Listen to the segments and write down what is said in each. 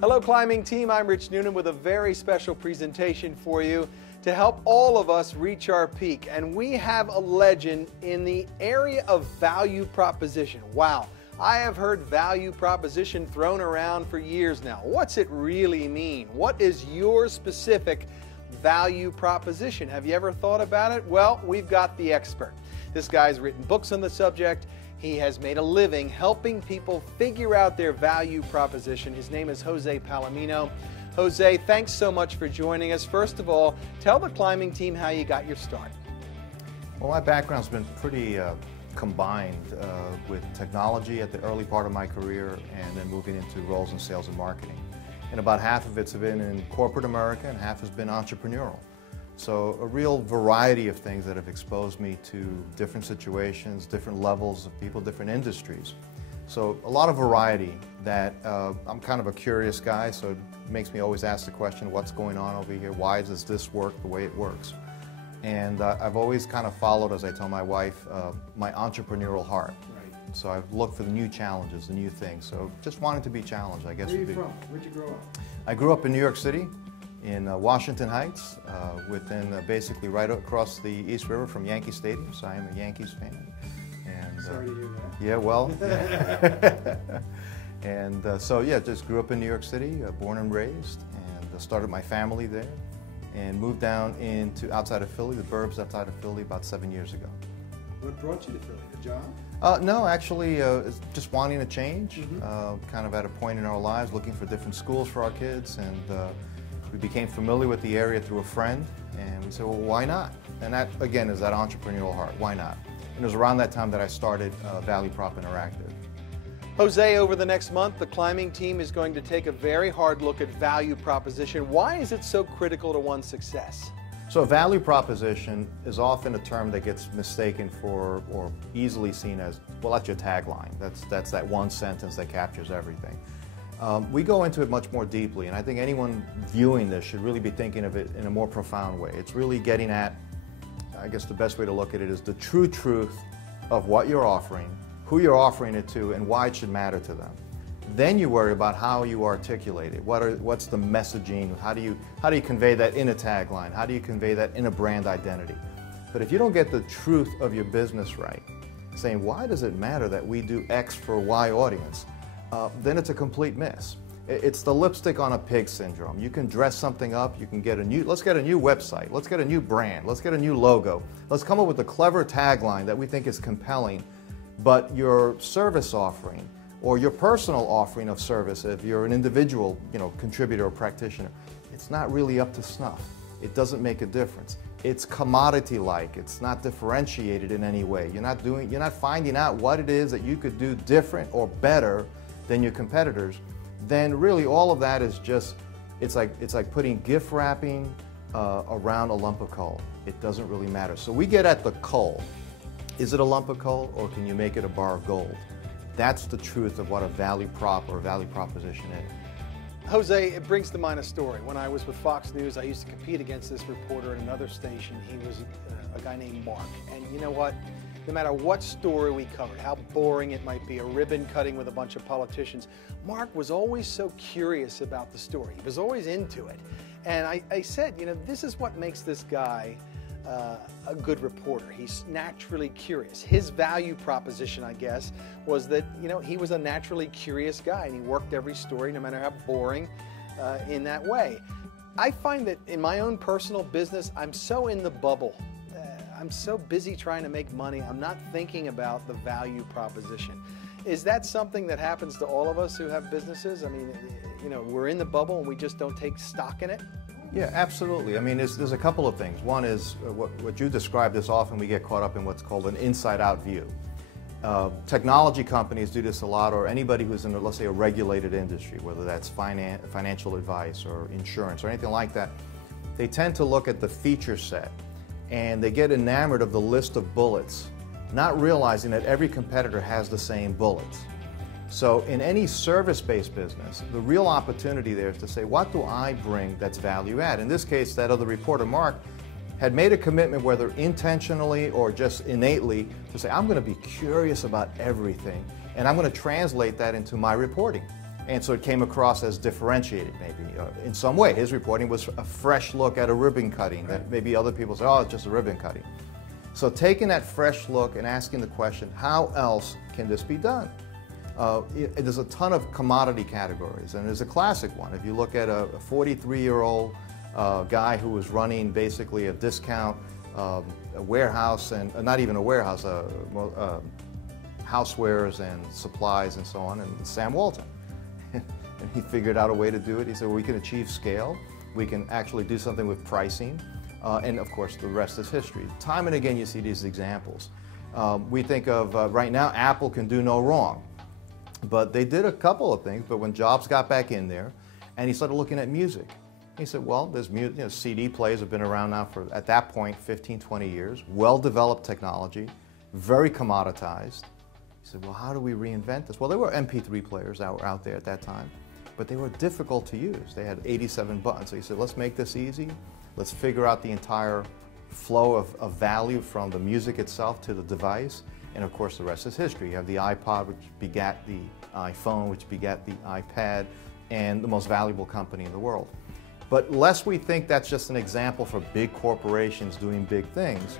Hello climbing team, I'm Rich Noonan with a very special presentation for you to help all of us reach our peak. And we have a legend in the area of value proposition. Wow, I have heard value proposition thrown around for years now. What's it really mean? What is your specific value proposition? Have you ever thought about it? Well, we've got the expert. This guy's written books on the subject. He has made a living helping people figure out their value proposition. His name is Jose Palomino. Jose, thanks so much for joining us. First of all, tell the climbing team how you got your start. Well, my background's been pretty combined with technology at the early part of my career and then moving into roles in sales and marketing. And about half of it's been in corporate America and half has been entrepreneurial. So a real variety of things that have exposed me to different situations, different levels of people, different industries. So a lot of variety that I'm kind of a curious guy, so it makes me always ask the question, what's going on over here? Why does this work the way it works? And I've always kind of followed, as I tell my wife, my entrepreneurial heart. Right. So I've looked for the new challenges, the new things. So just wanting to be challenged, I guess. Where are you from? Where'd you grow up? I grew up in New York City, in Washington Heights, within basically right across the East River from Yankee Stadium, so I am a Yankees fan. And, sorry to hear that. Yeah, well, and so yeah, just grew up in New York City, born and raised, and started my family there, and moved down into outside of Philly, the burbs outside of Philly, about 7 years ago. What brought you to Philly? The job? No, actually, just wanting a change, kind of at a point in our lives, looking for different schools for our kids, and we became familiar with the area through a friend, and we said, well, why not? And that, again, is that entrepreneurial heart. Why not? And it was around that time that I started Value Prop Interactive. Jose, over the next month, the climbing team is going to take a very hard look at value proposition. Why is it so critical to one's success? So value proposition is often a term that gets mistaken for, or easily seen as, well, that's your tagline. That's that one sentence that captures everything. We go into it much more deeply, and I think anyone viewing this should really be thinking of it in a more profound way. It's really getting at, I guess the best way to look at it is the true truth of what you're offering, who you're offering it to, and why it should matter to them. Then you worry about how you articulate it. What's the messaging? How do you convey that in a tagline? How do you convey that in a brand identity? But if you don't get the truth of your business right, saying why does it matter that we do X for Y audience, then it's a complete miss. It's the lipstick on a pig syndrome. You can dress something up, you can get let's get a new website, let's get a new brand, let's get a new logo, let's come up with a clever tagline that we think is compelling, but your service offering or your personal offering of service, if you're an individual contributor or practitioner, it's not really up to snuff. It doesn't make a difference. It's commodity-like. It's not differentiated in any way. You're not finding out what it is that you could do different or better than your competitors. Then really all of that is just, it's like putting gift wrapping around a lump of coal. It doesn't really matter. So we get at the coal. Is it a lump of coal, or can you make it a bar of gold? That's the truth of what a value prop or a value proposition is. Jose, it brings to mind a story. When I was with Fox News, I used to compete against this reporter at another station. He was a guy named Mark. And you know what? No matter what story we covered, how boring it might be, a ribbon cutting with a bunch of politicians, Mark was always so curious about the story. He was always into it. And I said, this is what makes this guy a good reporter. He's naturally curious. His value proposition, I guess, was that he was a naturally curious guy, and he worked every story, no matter how boring, in that way. I find that in my own personal business, I'm so in the bubble. I'm so busy trying to make money, I'm not thinking about the value proposition. Is that something that happens to all of us who have businesses? I mean, we're in the bubble and we just don't take stock in it? Yeah, absolutely. I mean, there's a couple of things. One is what you described is often we get caught up in what's called an inside-out view. Technology companies do this a lot, or anybody who's in, let's say, a regulated industry, whether that's financial advice or insurance or anything like that. They tend to look at the feature set, and they get enamored of the list of bullets, not realizing that every competitor has the same bullets. So in any service-based business, the real opportunity there is to say, what do I bring that's value add? In this case, that other reporter, Mark, had made a commitment, whether intentionally or just innately, to say, I'm going to be curious about everything, and I'm going to translate that into my reporting. And so it came across as differentiated, maybe. In some way, his reporting was a fresh look at a ribbon cutting that maybe other people say, oh, it's just a ribbon cutting. So taking that fresh look and asking the question, how else can this be done? There's a ton of commodity categories, and there's a classic one. If you look at a 43-year-old guy who was running basically a discount a warehouse, and not even a warehouse, housewares and supplies and so on, and Sam Walton. And he figured out a way to do it. He said, well, we can achieve scale. We can actually do something with pricing. And of course, the rest is history. Time and again, you see these examples. We think of, right now, Apple can do no wrong. But they did a couple of things. But when Jobs got back in there, and he started looking at music, he said, well, there's music, you know, CD players have been around now for, at that point, 15, 20 years. Well-developed technology, very commoditized. He said, well, how do we reinvent this? Well, there were MP3 players that were out there at that time, but they were difficult to use. They had 87 buttons. So he said, let's make this easy. Let's figure out the entire flow of value from the music itself to the device. And of course, the rest is history. You have the iPod, which begat the iPhone, which begat the iPad, and the most valuable company in the world. But lest we think that's just an example for big corporations doing big things,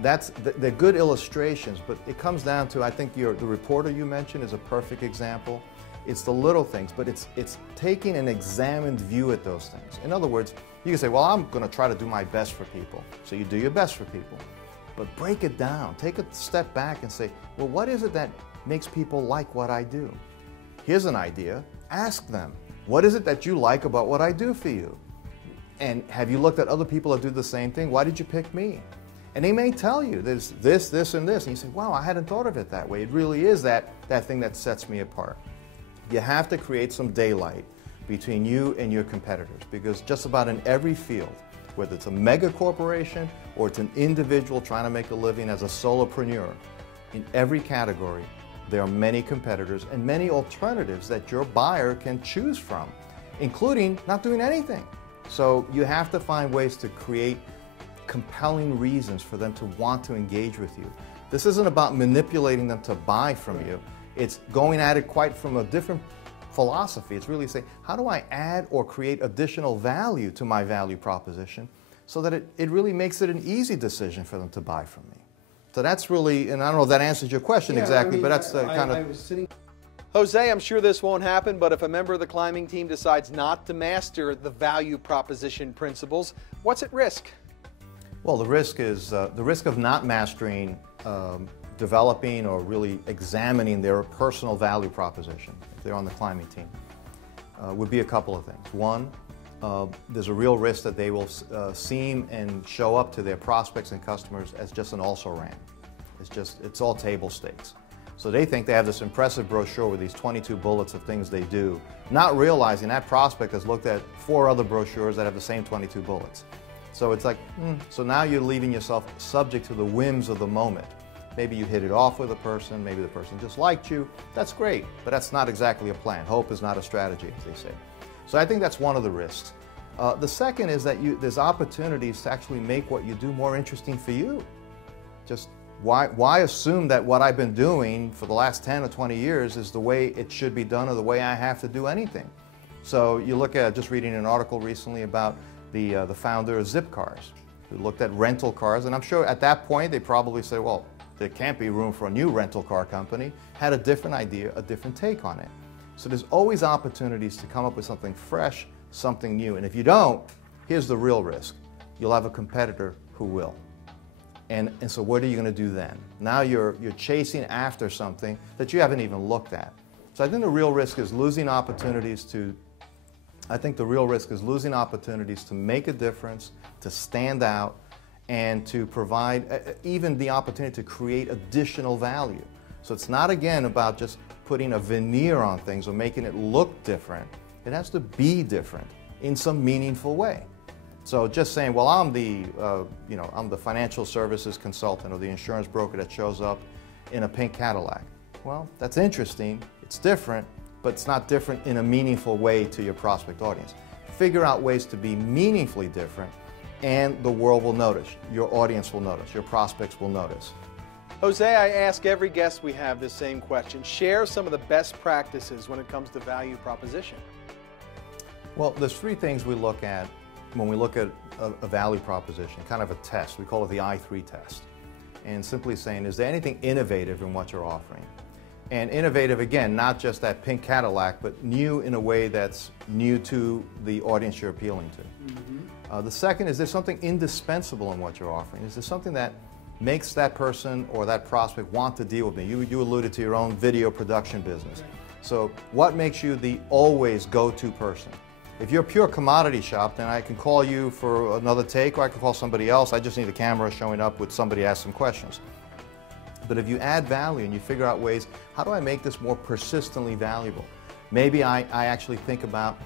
they're good illustrations, but it comes down to, I think the reporter you mentioned is a perfect example. It's the little things, but it's taking an examined view at those things. In other words, you can say, well, I'm going to try to do my best for people. So you do your best for people. But break it down. Take a step back and say, well, what is it that makes people like what I do? Here's an idea. Ask them, what is it that you like about what I do for you? And have you looked at other people that do the same thing? Why did you pick me? And they may tell you there's this, this, and this. And you say, wow, I hadn't thought of it that way. It really is that thing that sets me apart. You have to create some daylight between you and your competitors, because just about in every field, whether it's a mega corporation or it's an individual trying to make a living as a solopreneur, in every category, there are many competitors and many alternatives that your buyer can choose from, including not doing anything. So you have to find ways to create compelling reasons for them to want to engage with you. This isn't about manipulating them to buy from you. It's going at it quite from a different philosophy. It's really saying, how do I add or create additional value to my value proposition so that it really makes it an easy decision for them to buy from me? So that's really, and I don't know if that answers your question exactly, but that's the kind of... Jose, I'm sure this won't happen, but if a member of the climbing team decides not to master the value proposition principles, what's at risk? Well, the risk is the risk of not mastering developing or really examining their personal value proposition, if they're on the climbing team, would be a couple of things. One, there's a real risk that they will seem and show up to their prospects and customers as just an also-ran. It's all table stakes. So they think they have this impressive brochure with these 22 bullets of things they do, not realizing that prospect has looked at 4 other brochures that have the same 22 bullets. So it's like, so now you're leaving yourself subject to the whims of the moment. Maybe you hit it off with a person, maybe the person just liked you. That's great, but that's not exactly a plan. Hope is not a strategy, as they say. So I think that's one of the risks. The second is that there's opportunities to actually make what you do more interesting for you. Just why assume that what I've been doing for the last 10 or 20 years is the way it should be done or the way I have to do anything? So you look at, just reading an article recently about the founder of Zipcars, who looked at rental cars, and I'm sure at that point they probably said, well, there can't be room for a new rental car company, had a different idea, a different take on it. So there's always opportunities to come up with something fresh, something new, and if you don't, here's the real risk. You'll have a competitor who will. And so what are you going to do then? Now you're chasing after something that you haven't even looked at. So I think the real risk is losing opportunities to make a difference, to stand out, and to provide even the opportunity to create additional value. So it's not, again, about just putting a veneer on things or making it look different. It has to be different in some meaningful way. So just saying, well, I'm the financial services consultant or the insurance broker that shows up in a pink Cadillac. Well, that's interesting. It's different, but it's not different in a meaningful way to your prospect audience. Figure out ways to be meaningfully different, and the world will notice. Your audience will notice. Your prospects will notice. Jose, I ask every guest we have this same question. Share some of the best practices when it comes to value proposition. Well, there's three things we look at when we look at a value proposition, kind of a test. We call it the I3 test. And simply saying, is there anything innovative in what you're offering? And innovative, again, not just that pink Cadillac, but new in a way that's new to the audience you're appealing to. The second is there something indispensable in what you're offering? Is there something that makes that person or that prospect want to deal with me? You alluded to your own video production business. So what makes you the always go-to person? If you're a pure commodity shop, then I can call you for another take, or I can call somebody else. I just need a camera showing up with somebody asking questions. But if you add value and you figure out ways, how do I make this more persistently valuable? Maybe I actually think about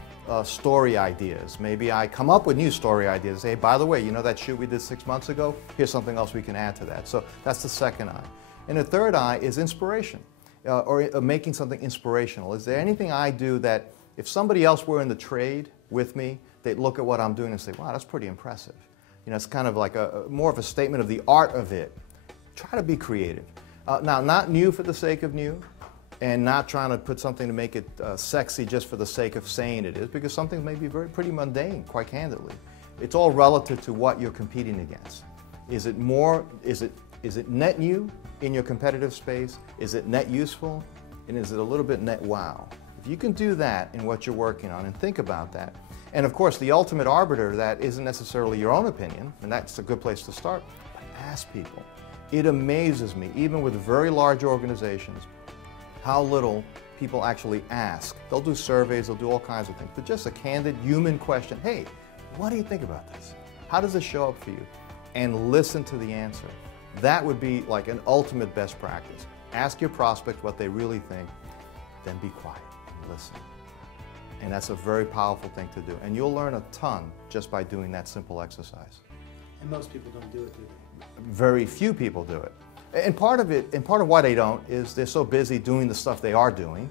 story ideas. Maybe I come up with new story ideas. Say, hey, by the way, you know that shoot we did 6 months ago? Here's something else we can add to that. So that's the second eye. And the third eye is inspiration, or making something inspirational. Is there anything I do that if somebody else were in the trade with me, they'd look at what I'm doing and say, wow, that's pretty impressive. You know, it's kind of like more of a statement of the art of it. Try to be creative. Now, not new for the sake of new, and not trying to put something to make it sexy just for the sake of saying it is, because something may be pretty mundane, quite candidly. It's all relative to what you're competing against. Is it net new in your competitive space? Is it net useful? And is it a little bit net wow? If you can do that in what you're working on and think about that, and of course the ultimate arbiter of that isn't necessarily your own opinion, and that's a good place to start, but ask people. It amazes me, even with very large organizations, how little people actually ask. They'll do surveys, they'll do all kinds of things, but just a candid human question, hey, what do you think about this? How does this show up for you? And listen to the answer. That would be like an ultimate best practice. Ask your prospect what they really think, then be quiet and listen. And that's a very powerful thing to do. And you'll learn a ton just by doing that simple exercise. And most people don't do it, do they? Very few people do it. And part of why they don't is they're so busy doing the stuff they are doing.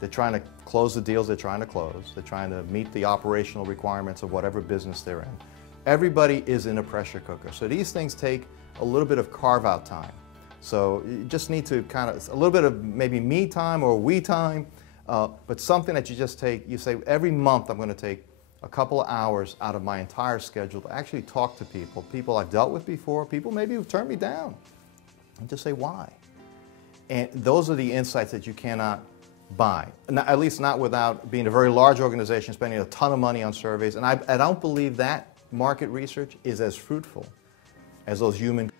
They're trying to close the deals they're trying to close. They're trying to meet the operational requirements of whatever business they're in. Everybody is in a pressure cooker. So these things take a little bit of carve-out time. So you just need to kind of, a little bit of maybe me time or we time, but something that you just take, you say, every month I'm going to take a couple of hours out of my entire schedule to actually talk to people I've dealt with before, people maybe who've turned me down, and just say why. And those are the insights that you cannot buy, at least not without being a very large organization, spending a ton of money on surveys. And I don't believe that market research is as fruitful as those human.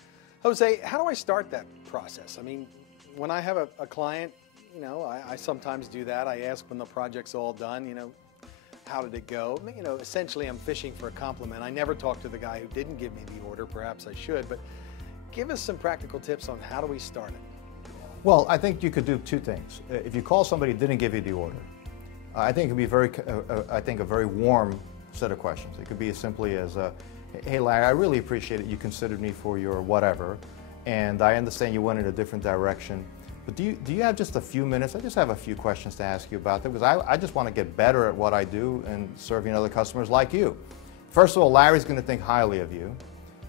Jose, how do I start that process? I mean, when I have a client, you know, I sometimes do that. I ask when the project's all done, you know, how did it go? You know, essentially I'm fishing for a compliment. I never talk to the guy who didn't give me the order. Perhaps I should, but give us some practical tips on how do we start it? Well, I think you could do two things. If you call somebody who didn't give you the order, I think it could be a very warm set of questions. It could be as simply as, hey Larry, I really appreciate it. You considered me for your whatever, and I understand you went in a different direction. But do you have just a few minutes? I just have a few questions to ask you about that, because I just want to get better at what I do and serving other customers like you. First of all, Larry's going to think highly of you.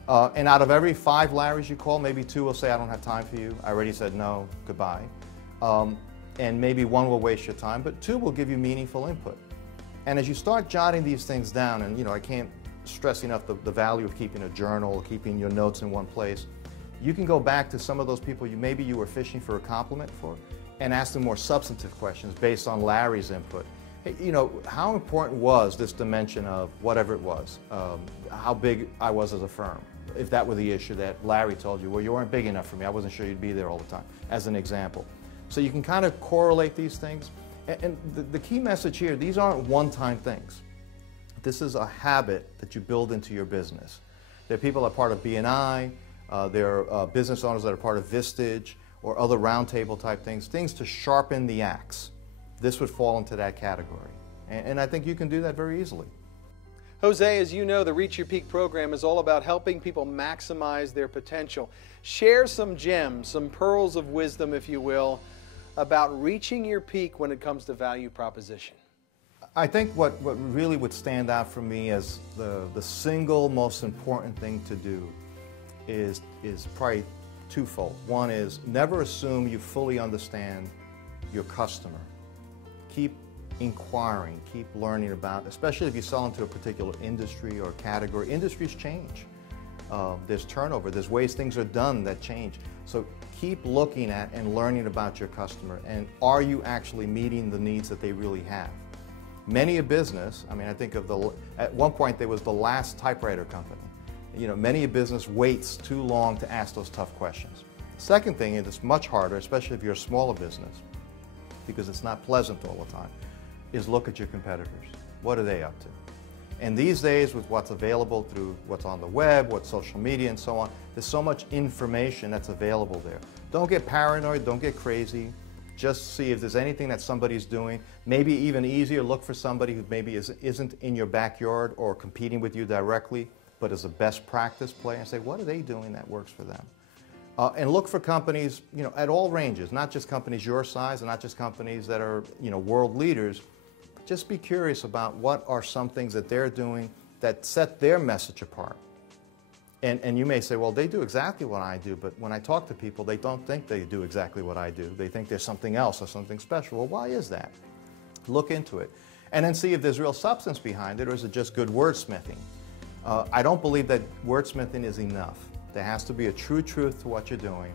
And out of every 5 Larrys you call, maybe 2 will say, I don't have time for you. I already said no, goodbye. And maybe 1 will waste your time, but 2 will give you meaningful input. And as you start jotting these things down, and you know, I can't stress enough the value of keeping a journal, keeping your notes in one place, you can go back to some of those people maybe you were fishing for a compliment for and ask them more substantive questions based on Larry's input. Hey, you know, how important was this dimension of whatever it was, how big I was as a firm? If that were the issue that Larry told you, well, you weren't big enough for me, I wasn't sure you'd be there all the time, as an example. So you can kind of correlate these things. And the key message here, these aren't one-time things. This is a habit that you build into your business. There are people that are part of BNI, there are business owners that are part of Vistage or other roundtable type things to sharpen the axe. This would fall into that category. And I think you can do that very easily. Jose, as you know, the Reach Your Peak program is all about helping people maximize their potential. Share some gems, some pearls of wisdom, if you will, about reaching your peak when it comes to value proposition. I think what really would stand out for me as the single most important thing to do is probably twofold. One is never assume you fully understand your customer. Keep inquiring, keep learning about, especially if you sell into a particular industry or category. Industries change. There's turnover, there's ways things are done that change. So keep looking at and learning about your customer, and are you actually meeting the needs that they really have? Many a business, I mean, I think of at one point there was the last typewriter company. You know, many a business waits too long to ask those tough questions. Second thing, and it's much harder, especially if you're a smaller business, because it's not pleasant all the time, is look at your competitors. What are they up to? And these days, with what's available through what's on the web, what's social media and so on, there's so much information that's available there. Don't get paranoid, don't get crazy. Just see if there's anything that somebody's doing. Maybe even easier, look for somebody who maybe isn't in your backyard or competing with you directly, but is a best practice player, and say, what are they doing that works for them? And look for companies, you know, at all ranges, not just companies your size and not just companies that are, you know, world leaders. Just be curious about what are some things that they're doing that set their message apart. And you may say, well, they do exactly what I do, but when I talk to people, they don't think they do exactly what I do. They think there's something else or something special. Well, why is that? Look into it. And then see if there's real substance behind it, or is it just good wordsmithing? I don't believe that wordsmithing is enough. There has to be a true truth to what you're doing,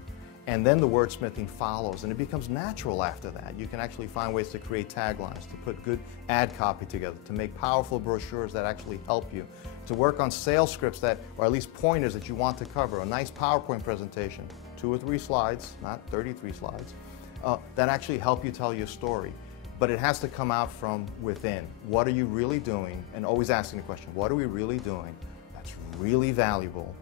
and then the wordsmithing follows, and it becomes natural after that. You can actually find ways to create taglines, to put good ad copy together, to make powerful brochures that actually help you, to work on sales scripts that, or at least pointers that you want to cover, a nice PowerPoint presentation, 2 or 3 slides, not 33 slides, that actually help you tell your story. But it has to come out from within. What are you really doing? And always asking the question, what are we really doing that's really valuable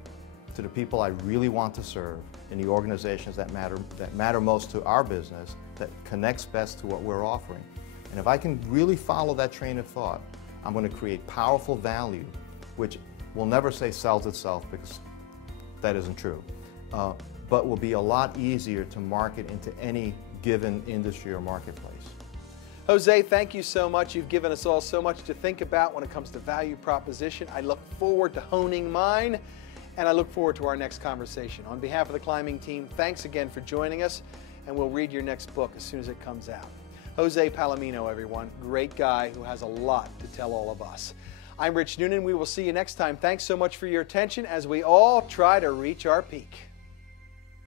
to the people I really want to serve in the organizations that matter most to our business, that connects best to what we're offering? And if I can really follow that train of thought, I'm going to create powerful value, which will never say sells itself, because that isn't true, but will be a lot easier to market into any given industry or marketplace. Jose, thank you so much. You've given us all so much to think about when it comes to value proposition. I look forward to honing mine, and I look forward to our next conversation. On behalf of the climbing team, thanks again for joining us, and we'll read your next book as soon as it comes out. Jose Palomino, everyone. Great guy who has a lot to tell all of us. I'm Rich Noonan. We will see you next time. Thanks so much for your attention as we all try to reach our peak.